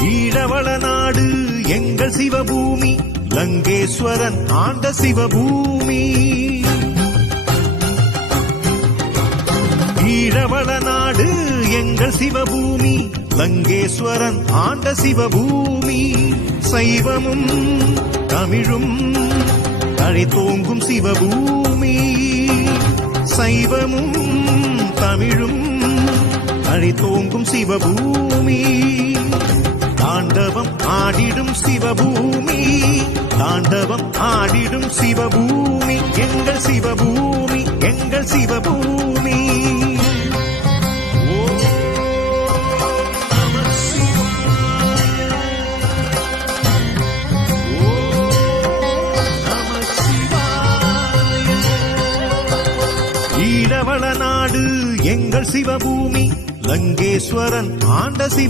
ஈழவள நாடு எங்கள் சிவபூமி, லங்கேஸ்வரன் ஆண்ட சிவபூமி. ஈழவள நாடு எங்கள் சிவபூமி, லங்கேஸ்வரன் ஆண்ட சிவபூமி. சைவமும் தமிழும் தழைத்தோங்கும் சிவபூமி. சைவமும் தமிழும் தழைத்தோங்கும் சிவபூமி. தாண்டவம் ஆடிடும் சிவபூமி, தாண்டவம் ஆடிடும் சிவபூமி, எங்கள் சிவபூமி, எங்கள் சிவபூமி. ஈழவள நாடு எங்கள் சிவபூமி, லங்கேஸ்வரன் ஆண்ட சிவ